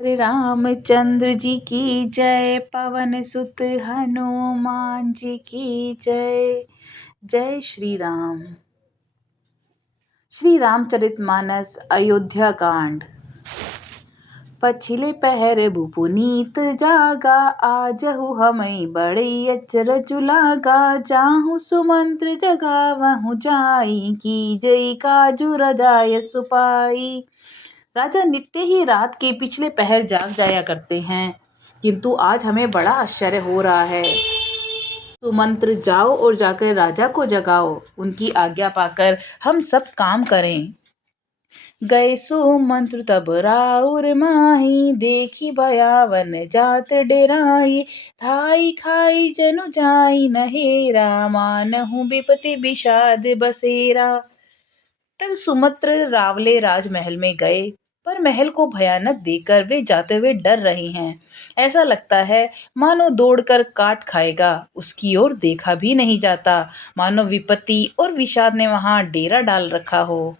श्री रामचंद्र जी की जय, पवन सुत हनुमान जी की जय। जय श्री राम। श्री रामचरितमानस अयोध्या कांड। पछिले पहर भूपुनीत जागा, आजहु हमै बड़े अचरज लागा। जाहु सुमंत्र जगावहु जाई, की जय काजू रजाय सुपाई। राजा नित्य ही रात के पिछले पहर जाग जाया करते हैं, किंतु आज हमें बड़ा आश्चर्य हो रहा है। सुमंत्र जाओ और जाकर राजा को जगाओ, उनकी आज्ञा पाकर हम सब काम करें। गए सुमंत्र तब राउर माही, देखी भयावन जात डेराई। धाई खाई जनु जाई नहेरा, मानहु विपति विषाद बसेरा। तब सुमंत्र रावले राजमहल में गए, पर महल को भयानक देखकर वे जाते हुए डर रहे हैं। ऐसा लगता है मानो दौड़कर काट खाएगा, उसकी ओर देखा भी नहीं जाता, मानो विपत्ति और विषाद ने वहां डेरा डाल रखा हो।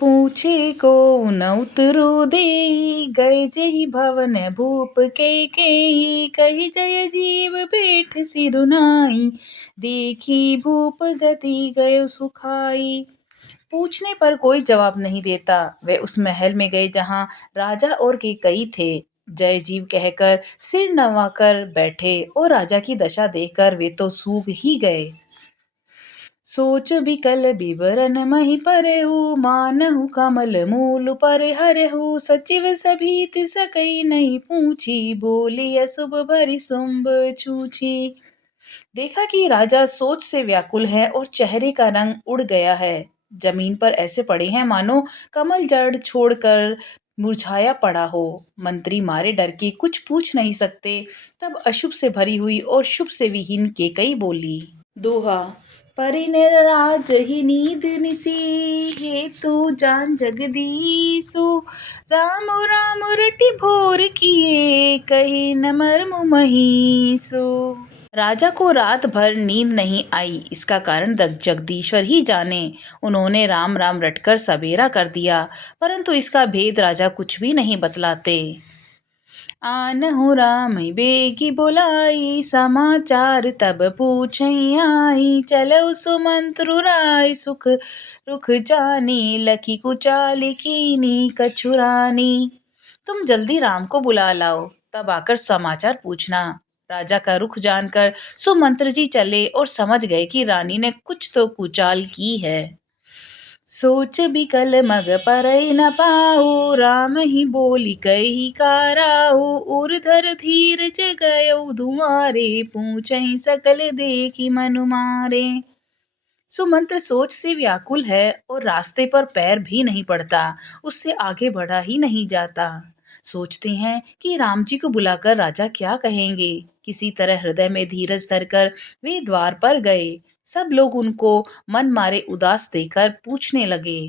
पूछे को न उतरो देहि, गए जेहि भवन भूप के कही जय जीव बैठ सिरुनाई। देखी भूप गति गयो सुखाई। पूछने पर कोई जवाब नहीं देता। वे उस महल में गए जहां राजा और केकई थे। जय जीव कहकर सिर नवाकर बैठे और राजा की दशा देखकर वे तो सूख ही गए। सोच बिकल विवरण मही परहु, मानहु कमल मूल पर हरहु। सचिव सभीत सकई नहीं पूछी, बोली अशुभ भरी शुंभ छूछी। देखा कि राजा सोच से व्याकुल है और चेहरे का रंग उड़ गया है। जमीन पर ऐसे पड़े हैं मानो कमल जड़ छोड़कर मुरझाया पड़ा हो। मंत्री मारे डर के कुछ पूछ नहीं सकते। तब अशुभ से भरी हुई और शुभ से विहीन केकई बोली। दोहा। परिनराज ही नींद निसी, हेतु जान जगदीसु। राम राम रटि भोर किए, कही न मर्म महीसु। राजा को रात भर नींद नहीं आई, इसका कारण जगदीश्वर ही जाने। उन्होंने राम राम रटकर सवेरा कर दिया, परंतु इसका भेद राजा कुछ भी नहीं बतलाते। आनहु राम बेगी बोलाई, समाचार तब पूछई आई। चलऊ सुमंत्रु राय सुख रुख जानी, लखी कुचाल कीनी कछुरानी। तुम जल्दी राम को बुला लाओ, तब आकर समाचार पूछना। राजा का रुख जानकर सुमंत्र जी चले और समझ गए कि रानी ने कुछ तो कुचाल की है। सोच बिकल मग परई न पाऊ, राम ही बोली कही काराऊ। उर्धर धीरज गयो दुआरे, पूछहि सकल देखी मनु मारे। सुमंत्र सोच से व्याकुल है और रास्ते पर पैर भी नहीं पड़ता, उससे आगे बढ़ा ही नहीं जाता। सोचते हैं कि राम जी को बुलाकर राजा क्या कहेंगे। किसी तरह हृदय में धीरज धरकर वे द्वार पर गए। सब लोग उनको मन मारे उदास देखकर पूछने लगे।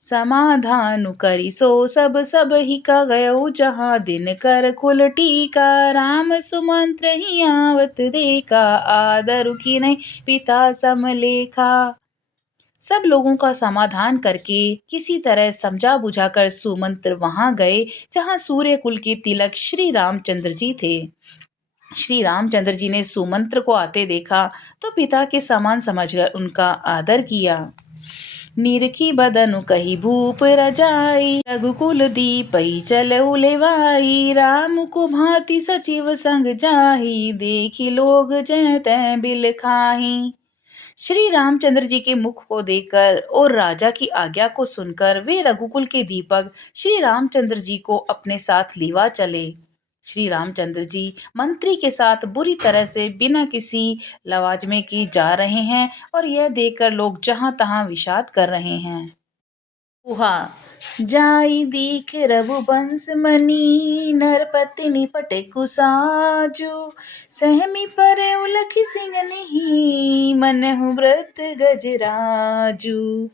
समाधान करी सो सब सब ही का गयो, जहाँ दिन कर खुल टीका। राम सुमंत्र ही आवत देखा, आदर की नहीं पिता समलेखा। सब लोगों का समाधान करके किसी तरह समझा बुझाकर सुमंत्र वहां गए जहां सूर्य कुल के तिलक श्री रामचंद्र जी थे। श्री रामचंद्र जी ने सुमंत्र को आते देखा तो पिता के समान समझकर उनका आदर किया। निरखी बदनु कही भूप रजाई, रघुकुल दीपई चलऊ लेवाई। राम को भांति सचिव संग जाही, देखी लोग जय तै बिल खाही। श्री रामचंद्र जी के मुख को देखकर और राजा की आज्ञा को सुनकर वे रघुकुल के दीपक श्री रामचंद्र जी को अपने साथ लीवा चले। श्री रामचंद्र जी मंत्री के साथ बुरी तरह से बिना किसी लवाजमे के जा रहे हैं और यह देखकर लोग जहां तहां विषाद कर रहे हैं। उहा। जाई दीख रघुवंश मनी, नरपति निपटे कुसाजु। सहमी परे उलखि सिंह नहीं, मनहु व्रत गजराजू।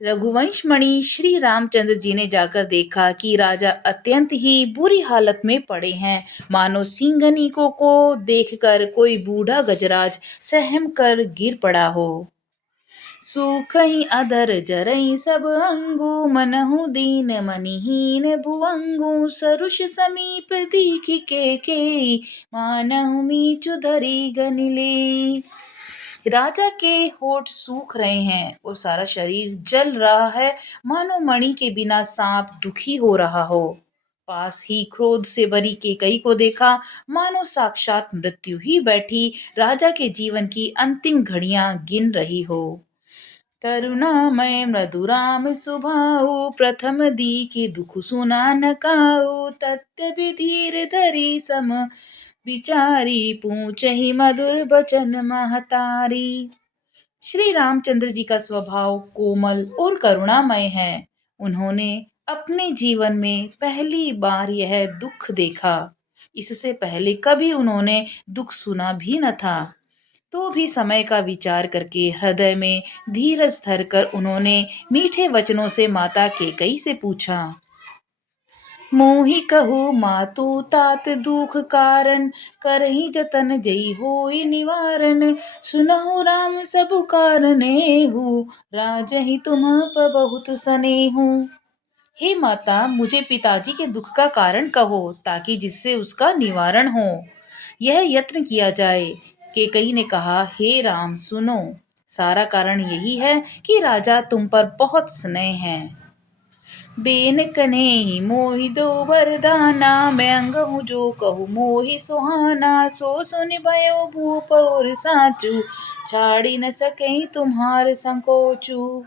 रघुवंश मणि श्री रामचंद्र जी ने जाकर देखा कि राजा अत्यंत ही बुरी हालत में पड़े हैं, मानो सिंघनिकों को देखकर कोई बूढ़ा गजराज सहम कर गिर पड़ा हो। सूखई अधर जरई सब अंगु, मनहु दीन मनिहीन भुअंगु, सरुष समीप दीखि के मानहु मीचु धरी गनिले। राजा के होठ सूख रहे हैं और सारा शरीर जल रहा है, मानो मणि के बिना सांप दुखी हो रहा हो। पास ही क्रोध से भरी केकई को देखा, मानो साक्षात मृत्यु ही बैठी राजा के जीवन की अंतिम घड़ियां गिन रही हो। करुणामय मृदुराम सुभाऊ, प्रथम दीखि दुख सुना न काऊ, तत्य धीर धरी सम विचारी, पूछहि मधुर बचन महतारी। श्री रामचंद्र जी का स्वभाव कोमल और करुणामय है। उन्होंने अपने जीवन में पहली बार यह दुख देखा। इससे पहले कभी उन्होंने दुख सुना भी न था। तो भी समय का विचार करके हृदय में धीरज धरकर उन्होंने मीठे वचनों से माता केकई से पूछा, मोहि कहु मातु तात दुख कारण, करहि जतन जई होई निवारण, सुनहु राम सब कारणेहु, राजहि तुम प बहुत सनेहु। हे माता, मुझे पिताजी के दुख का कारण कहो ताकि जिससे उसका निवारण हो, यह यत्न किया जाए। केकई ने कहा, हे राम सुनो, सारा कारण यही है कि राजा तुम पर बहुत स्नेह है। देन कन्हेहि मोहि दो वरदाना, मैं अंगहु जो कहूँ मोहि सुहाना, सो सुन भयो भूप और साचु, छाड़ी न सके तुम्हार संकोचु।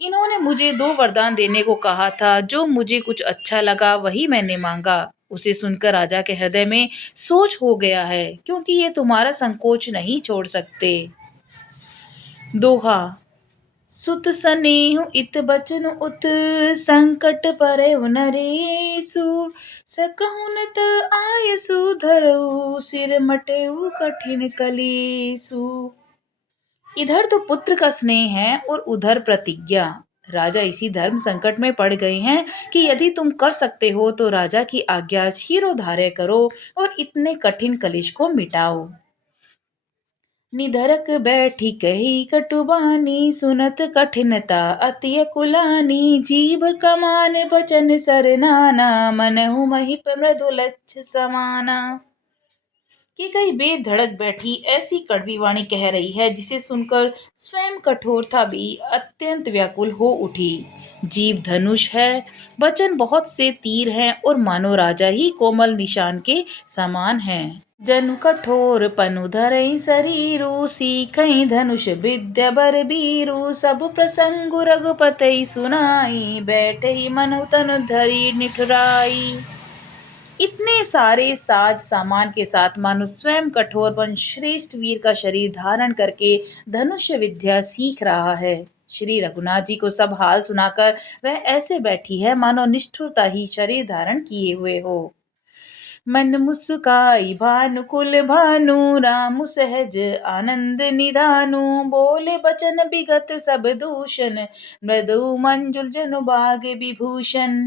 इन्होंने मुझे 2 वरदान देने को कहा था, जो मुझे कुछ अच्छा लगा वही मैंने मांगा। उसे सुनकर राजा के हृदय में सोच हो गया है, क्योंकि ये तुम्हारा संकोच नहीं छोड़ सकते। दोहा। सुत सनेहु इत बचन उत, संकट परउ नरेसु, सकहुँ न त आयसु धरऊ, सिर मटेउ कठिन कलेसु। इधर तो पुत्र का स्नेह है और उधर प्रतिज्ञा। राजा इसी धर्म संकट में पड़ गए हैं कि यदि तुम कर सकते हो तो राजा की आज्ञा शिरोधार्य करो और इतने कठिन कलेश को मिटाओ। निधरक बैठी कही कटुबानी, सुनत कठिनता अति कुलानी, जीभ कमान बचन सरनाना, मनहु महिप मृदुलच्छ समाना। कि कई बेधड़क बैठी ऐसी कड़वी वाणी कह रही है जिसे सुनकर स्वयं कठोरता भी अत्यंत व्याकुल हो उठी। जीभ धनुष है, वचन बहुत से तीर हैं और मानो राजा ही कोमल निशान के समान है। जनु कठोर पनु धरई शरीरु, सीखई धनुष विद्या बर बीरु, सब प्रसंगु रघुपति सुनाई, बैठे ही मनु तनु धरी निठुराई। इतने सारे साज सामान के साथ मानो स्वयं कठोरपन श्रेष्ठ वीर का शरीर धारण करके धनुष्य विद्या सीख रहा है। श्री रघुनाथ जी को सब हाल सुनाकर वह ऐसे बैठी है मानो निष्ठुरता ही शरीर धारण किए हुए हो। मन मुस्काई भानुकुल भानु, रामु सहज आनंद निधानु, बोले बचन विगत सब दूषण, मृदु मंजुल जनु बाग विभूषण।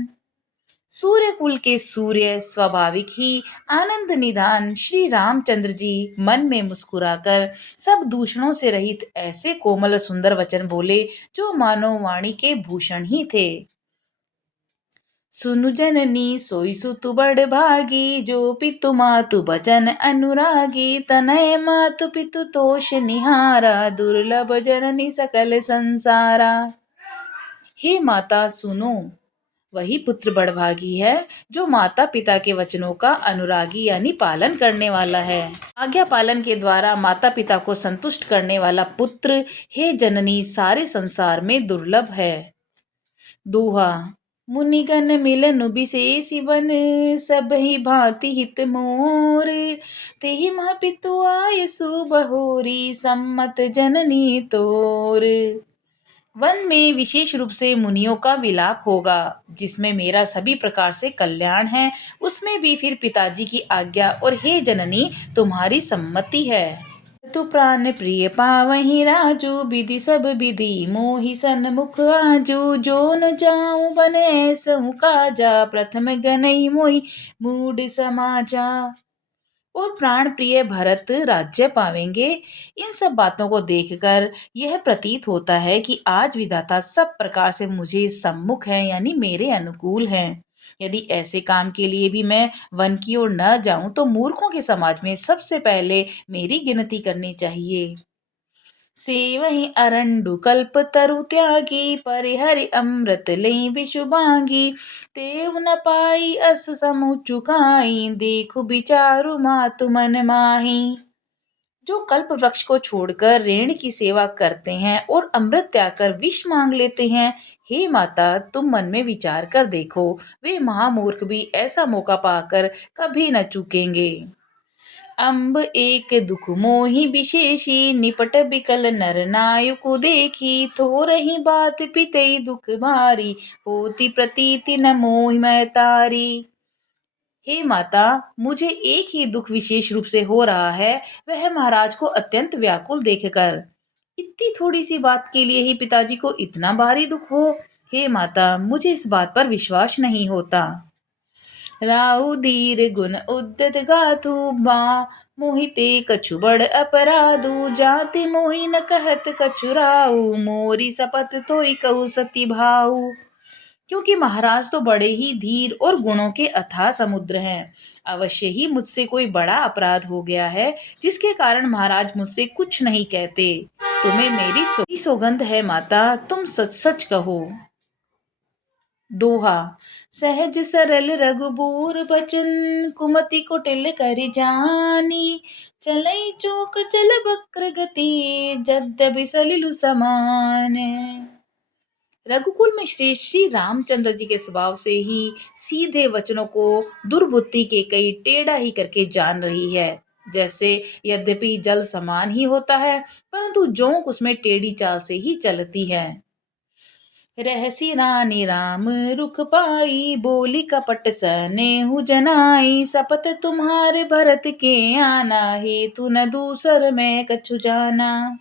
सूर्य कुल के सूर्य स्वाभाविक ही आनंद निधान श्री रामचंद्र जी मन में मुस्कुराकर सब दूषणों से रहित ऐसे कोमल सुंदर वचन बोले जो मानो वाणी के भूषण ही थे। सुनु जननी सोई सुतु बड़ भागी, जो पितु मातु बचन अनुरागी, तनय मातु पितु तोष निहारा, दुर्लभ जननी सकल संसारा। हे माता सुनो, वही पुत्र बड़भागी है जो माता पिता के वचनों का अनुरागी यानी पालन करने वाला है। आज्ञा पालन के द्वारा माता पिता को संतुष्ट करने वाला पुत्र हे जननी सारे संसार में दुर्लभ है। दोहा। मुनिगण मिलन विशेष बन, सब ही भांति हित मोर, तेहि मह पितु आयसु बहोरी, सम्मत जननी तोर। वन में विशेष रूप से मुनियों का विलाप होगा जिसमें मेरा सभी प्रकार से कल्याण है, उसमें भी फिर पिताजी की आज्ञा और हे जननी तुम्हारी सम्मति है। तु प्राण प्रिय पावहि राजू, विधि सब विधि मोहि सन्मुख आजू, जो न जाऊं बन ऐसहु काजा, प्रथम गनई मोहि मूढ़ समाजा। और प्राण प्रिय भरत राज्य पावेंगे। इन सब बातों को देखकर यह प्रतीत होता है कि आज विधाता सब प्रकार से मुझे सम्मुख है, यानी मेरे अनुकूल हैं। यदि ऐसे काम के लिए भी मैं वन की ओर न जाऊं तो मूर्खों के समाज में सबसे पहले मेरी गिनती करनी चाहिए। सेवहि अरंडु कल्प तरु त्यागी, परिहरि अमृत लें विषुभांगी। तेव न पाई अस समु चुकाई, देखु विचारु मातु मन माही। जो कल्प वृक्ष को छोड़कर रेण की सेवा करते हैं और अमृत त्याग कर विष मांग लेते हैं, हे माता तुम मन में विचार कर देखो, वे महामूर्ख भी ऐसा मौका पाकर कभी न चूकेंगे। अम्ब एक दुख मोहि विशेषी, निपट बिकल नर नायक देखी। थोरही बात पितई दुख भारी, होती प्रतीति न मोहि मैं तारी। हे माता, मुझे एक ही दुख विशेष रूप से हो रहा है, वह महाराज को अत्यंत व्याकुल देखकर। इतनी थोड़ी सी बात के लिए ही पिताजी को इतना भारी दुख हो। हे माता, मुझे इस बात पर विश्वास नहीं होता। राहु धीर गुण उद्यत गातु, बा मोहिते कछु बड़ अपराधु। जाति मोहि न कहत कछु राहु, मोरी शपथ तोई कहु सती भाऊ। क्योंकि महाराज तो बड़े ही धीर और गुणों के अथाह समुद्र हैं। अवश्य ही मुझसे कोई बड़ा अपराध हो गया है, जिसके कारण महाराज मुझसे कुछ नहीं कहते। तुम्हें मेरी सौगंध है माता, तुम सच सच कहो। दोहा। सहज सरल रघुबूर बचन, कुमति कुटिल कर जानी। चलई चूक चल वक्र गति, यद्यपि सलिलु समान। रघुकुल में श्री रामचंद्र जी के स्वभाव से ही सीधे वचनों को दुर्बुद्धि के कई टेढ़ा ही करके जान रही है। जैसे यद्यपि जल समान ही होता है, परंतु जोंक उसमें टेढ़ी चाल से ही चलती है। रहसी रानी राम रुख पाई, बोली कपट सनेहु जनाई। शपथ तुम्हारे भरत के आना, हेतु न दूसर मैं कछु जाना।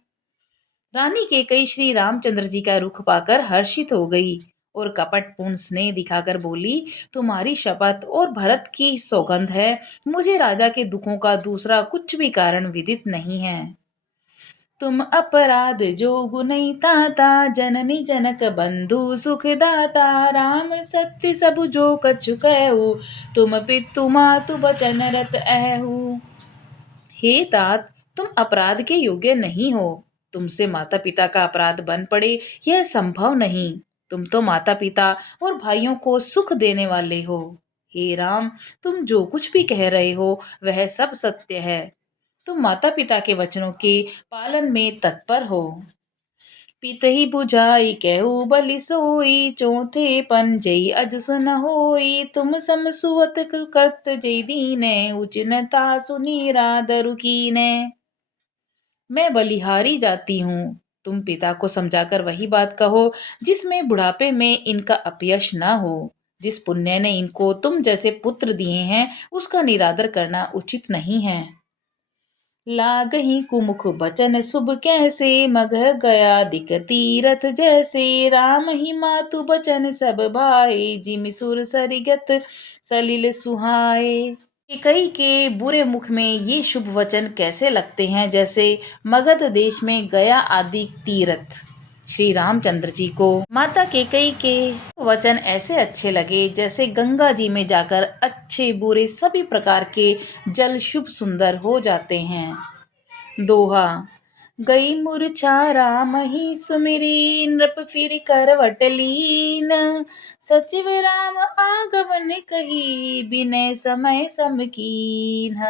रानी केकई श्री रामचंद्र जी का रुख पाकर हर्षित हो गई और कपटपूर्ण स्नेह दिखाकर बोली, तुम्हारी शपथ और भरत की सौगंध है, मुझे राजा के दुखों का दूसरा कुछ भी कारण विदित नहीं है। तुम अपराध जो गुनई ताता, जननी जनक बंधु सुख दाता। राम सत्य सब जो कछु कहु, तुम पितु मातु बचन रत अहु। हे तात, तुम अपराध के योग्य नहीं हो। तुमसे माता पिता का अपराध बन पड़े, यह संभव नहीं। तुम तो माता पिता और भाइयों को सुख देने वाले हो। हे राम, तुम जो कुछ भी कह रहे हो वह सब सत्य है। तुम माता पिता के वचनों के पालन में तत्पर हो। पितहि बुझाई कहु बलि सोई, चौथे पन जई अज सुन होई। तुम सम सुवत करत जई दीने, उचनता सुनीरा दरु कीने। मैं बलिहारी जाती हूँ, तुम पिता को समझाकर वही बात कहो जिसमें बुढ़ापे में इनका अपयश न हो। जिस पुण्य ने इनको तुम जैसे पुत्र दिए हैं, उसका निरादर करना उचित नहीं है। लागहि कुमुख बचन शुभ कैसे, मगह गया दिक तीरथ जैसे। राम ही मातु बचन सब भाई, जिमि सुर सरिगत सलिल सुहाए। कई के बुरे मुख में ये शुभ वचन कैसे लगते हैं, जैसे मगध देश में गया आदि तीर्थ। श्री रामचंद्र जी को माता केकई के वचन ऐसे अच्छे लगे जैसे गंगा जी में जाकर अच्छे बुरे सभी प्रकार के जल शुभ सुंदर हो जाते हैं। दोहा। गई मूर्छा राम ही सुमिरी, नृप फिर करवट लीन। सचिव राम आगमन कही, बिनय समय सम कीन्ह।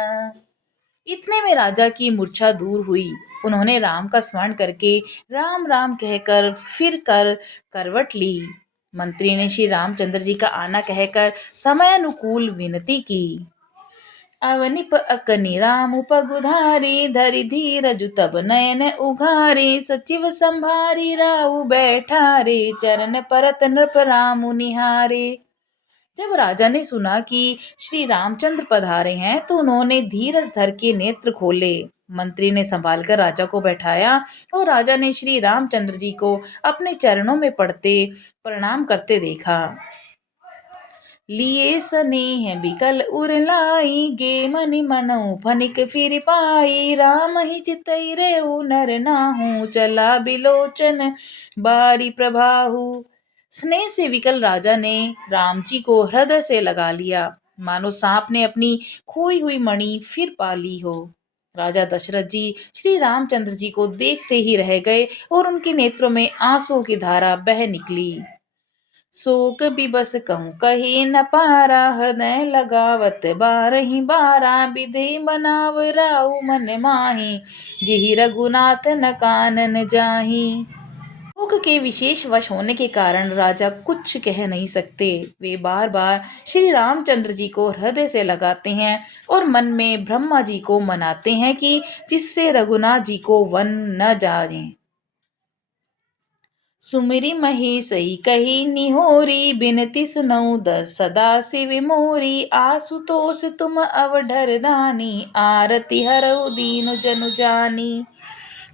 इतने में राजा की मूर्छा दूर हुई। उन्होंने राम का स्मरण करके राम राम कहकर फिर कर करवट ली। मंत्री ने श्री रामचंद्र जी का आना कहकर समयानुकूल विनती की। अवनिप अकनि राम पगुधारी, धरि धीरजु तब नयन उघारे। सचिव संभारी राउ बैठारे, चरण परत नृप रामु निहारे। जब राजा ने सुना कि श्री रामचंद्र पधारे हैं तो उन्होंने धीरज धर के नेत्र खोले। मंत्री ने संभाल कर राजा को बैठाया और राजा ने श्री रामचंद्र जी को अपने चरणों में पड़ते प्रणाम करते देखा। लिए स्नेह बिकल उर लाई, गे मनि मनऊ फनिक फिर पाई, राम ही चितई रेउ नर नाहू, चला बिलोचन बारी प्रभाहु। स्नेह से विकल राजा ने राम जी को हृदय से लगा लिया, मानो सांप ने अपनी खोई हुई मणि फिर पा ली हो। राजा दशरथ जी श्री रामचंद्र जी को देखते ही रह गए और उनके नेत्रों में आंसुओं की धारा बह निकली। शोक बिबस कहूँ कही न पारा, हृदय लगावत बारहि बारा, विधि बनाव राउ मन माही, जिहि रघुनाथ न कानन जाही। शोक के विशेष वश होने के कारण राजा कुछ कह नहीं सकते। वे बार बार श्री रामचंद्र जी को हृदय से लगाते हैं और मन में ब्रह्मा जी को मनाते हैं कि जिससे रघुनाथ जी को वन न जाए। सुमिरि महेशई कही निहोरी, बिनती सुनऊ दस सदा शिव मोरी, आशुतोष तुम अवढर दानी, आरती हरऊ दीन जनु जानी।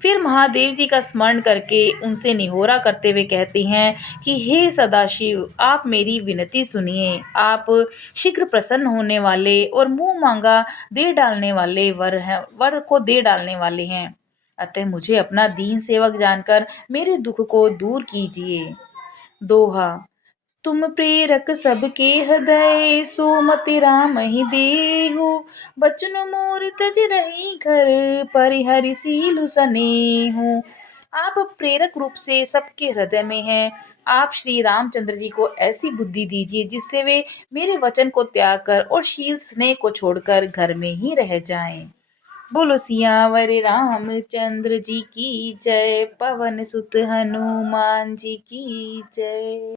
फिर महादेव जी का स्मरण करके उनसे निहोरा करते हुए कहते हैं कि हे सदाशिव, आप मेरी विनती सुनिए। आप शीघ्र प्रसन्न होने वाले और मुंह मांगा दे डालने वाले वर को दे डालने वाले हैं। अतः मुझे अपना दीन सेवक जानकर मेरे दुख को दूर कीजिए। दोहा। तुम प्रेरक सबके हृदय, सुमति राम ही देहु, बचन मोर तज रही घर, परिहरि सीलु सनेहु। आप प्रेरक रूप से सबके हृदय में हैं। आप श्री रामचंद्र जी को ऐसी बुद्धि दीजिए जिससे वे मेरे वचन को त्याग कर और शील स्नेह को छोड़कर घर में ही रह जाएं। बोलो सियावर रामचंद्र जी की जय, पवन सुत हनुमान जी की जय।